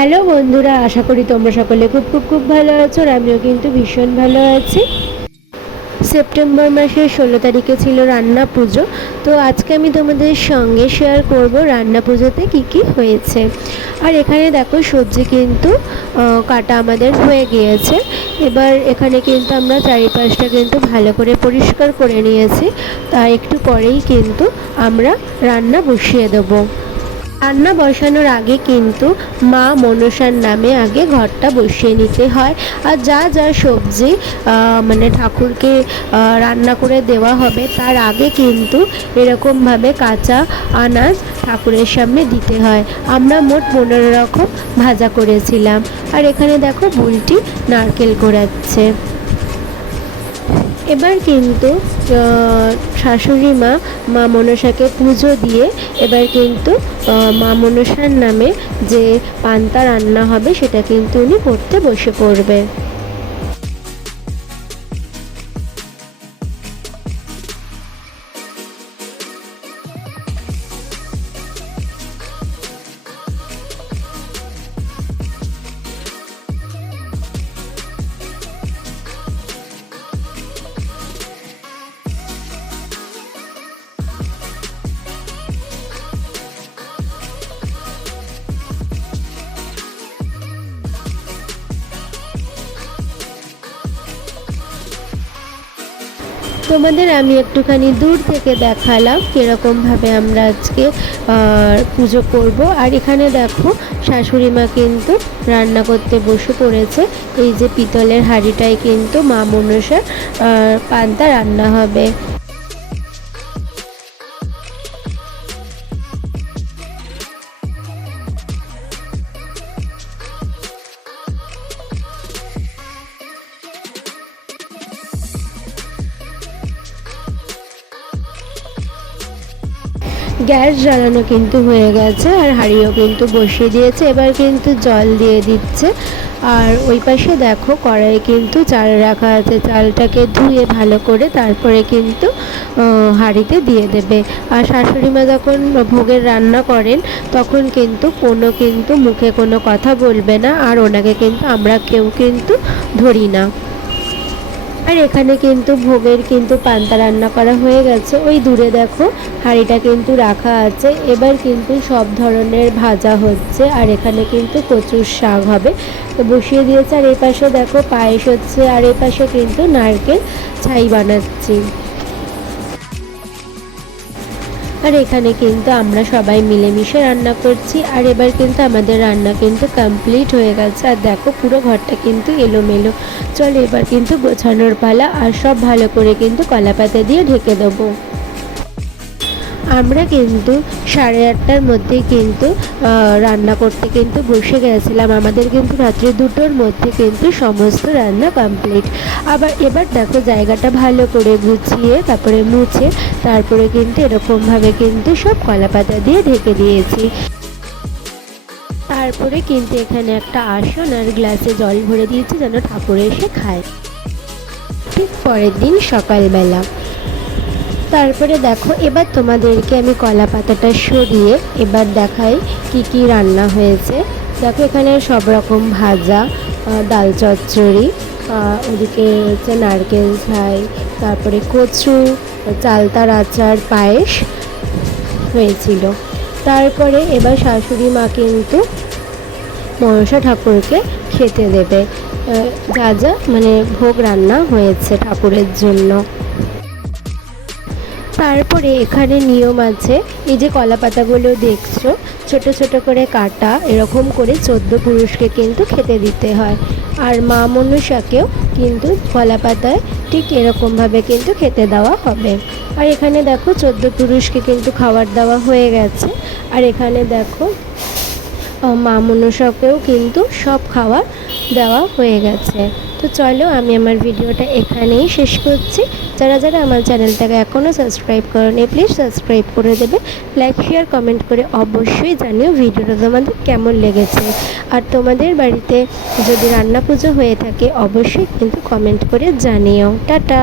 Hello বন্ধুরা, আশা করি তোমরা সকলে খুব খুব খুব ভালো আছো আর আমিও কিন্তু ভীষণ ভালো আছি। সেপ্টেম্বর মাসের ষোলো তারিখে ছিল রান্না পুজো, তো আজকে আমি তোমাদের সঙ্গে শেয়ার করব রান্না পুজোতে কি কি হয়েছে। আর এখানে দেখো সবজি কিন্তু কাটা আমাদের হয়ে গিয়েছে। এবার এখানে কিন্তু আমরা চারিপাশটা কিন্তু ভালো করে পরিষ্কার করে নিয়েছি, তা একটু পরেই কিন্তু আমরা রান্না বসিয়ে দেবো। রান্না বসানোর আগে কিন্তু মা মনসার নামে আগে ঘরটা বসিয়ে নিতে হয়। আর যা যা সবজি মানে ঠাকুরকে রান্না করে দেওয়া হবে, তার আগে কিন্তু এরকমভাবে কাঁচা আনাজ ঠাকুরের সামনে দিতে হয়। আমরা মোট পনেরো রকম ভাজা করেছিলাম। আর এখানে দেখো বুলটি নারকেল কোড়াচ্ছে এবার কিন্তু শাশুড়ি মা মা মনসাকে পুজো দিয়ে এবার কিন্তু মা মনসার নামে যে পান্তা রান্না হবে সেটা কিন্তু উনি করতে বসে পড়বে। তোমাদের আমি একটুখানি দূর থেকে দেখালাম কীরকমভাবে আমরা আজকে পুজো করব। আর এখানে দেখো, শাশুড়ি মা কিন্তু রান্না করতে বসে পড়েছে। এই যে পিতলের হাঁড়িটায় কিন্তু মা মনসা পান্তা রান্না হবে। গ্যাস জ্বালানো কিন্তু হয়ে গেছে আর হাঁড়িও কিন্তু বসিয়ে দিয়েছে। এবার কিন্তু জল দিয়ে দিচ্ছে। আর ওই পাশে দেখো কড়াইয়ে কিন্তু চাল রাখা আছে। চালটাকে ধুয়ে ভালো করে তারপরে কিন্তু হাঁড়িতে দিয়ে দেবে। আর শাশুড়ি মা যখন ভোগের রান্না করেন, তখন কিন্তু কোনো কিন্তু মুখে কোনো কথা বলবে না। আর ওনাকে কিন্তু আমরা কেউ কিন্তু ধরি না। আর এখানে কিন্তু ভোগের কিন্তু পান্তা রান্না করা হয়ে গেছে। ওই দূরে দেখো হাঁড়িটা কিন্তু রাখা আছে। এবার কিন্তু সব ধরনের ভাজা হচ্ছে আর এখানে কিন্তু কচুর শাক হবে। তো বসিয়ে দিয়েছে আর এই পাশে দেখো পায়েস হচ্ছে আর এই পাশে কিন্তু নারকেল ছাই বানাচ্ছি। আর এখানে কিন্তু আমরা সবাই মিলেমিশে রান্না করছি, আর এবার কিন্তু আমাদের রান্না কিন্তু কমপ্লিট হয়ে গেছে। আর দেখো পুরো ঘরটা কিন্তু এলোমেলো। চলো এবার কিন্তু গোছানোর পালা, আর সব ভালো করে কিন্তু কলাপাতা দিয়ে ঢেকে দেবো। আমরা কিন্তু সাড়ে আটটার মধ্যেই কিন্তু রান্না করতে কিন্তু বসে গেছিলাম। আমাদের কিন্তু রাত্রি দুটোর মধ্যে কিন্তু সমস্ত রান্না কমপ্লিট আবার এবার দেখো জায়গাটা ভালো করে গুছিয়ে, তারপরে মুছে, তারপরে কিন্তু এরকমভাবে কিন্তু সব কলা পাতা দিয়ে ঢেকে দিয়েছি। তারপরে কিন্তু এখানে একটা আসন আর গ্লাসে জল ভরে দিয়েছি যেন ঠাকুরে এসে খায়। ঠিক পরের দিন সকালবেলা। তারপরে দেখো, এবার তোমাদেরকে আমি কলা পাতাটা সরিয়ে এবার দেখাই কি কি রান্না হয়েছে। দেখো, এখানে সব রকম ভাজা ডাল চচ্চড়ি ওদিকে হচ্ছে নারকেল ছাই তারপরে কচু, চালতার আচার, পায়েস হয়েছিল। তারপরে এবার শাশুড়ি মা কিন্তু মনসা ঠাকুরকে খেতে দেবে। যা যা মানে ভোগ রান্না হয়েছে ঠাকুরের জন্য। তারপরে এখানে নিয়ম আছে, এই যে কলা পাতাগুলো দেখছ, ছোট ছোট করে কাটা, এরকম করে চোদ্দ পুরুষকে কিন্তু খেতে দিতে হয়। আর মা মনুষাকেও কিন্তু কলা পাতায় ঠিক এরকমভাবে কিন্তু খেতে দেওয়া হবে। আর এখানে দেখো চোদ্দ পুরুষকে কিন্তু খাবার দেওয়া হয়ে গেছে। আর এখানে দেখো, মা মনসাকেও কিন্তু সব খাবার দেওয়া হয়ে গেছে। তো চলো আমি আমার ভিডিওটা এখানেই শেষ করছি। যারা যারা আমার চ্যানেলটাকে এখনও সাবস্ক্রাইব করেনি প্লিজ সাবস্ক্রাইব করে দেবে। লাইক শেয়ার কমেন্ট করে অবশ্যই জানিও ভিডিওটা তোমাদের কেমন লেগেছে। আর তোমাদের বাড়িতে যদি রান্না পুজো হয়ে থাকে, অবশ্যই কিন্তু কমেন্ট করে জানিও। টাটা!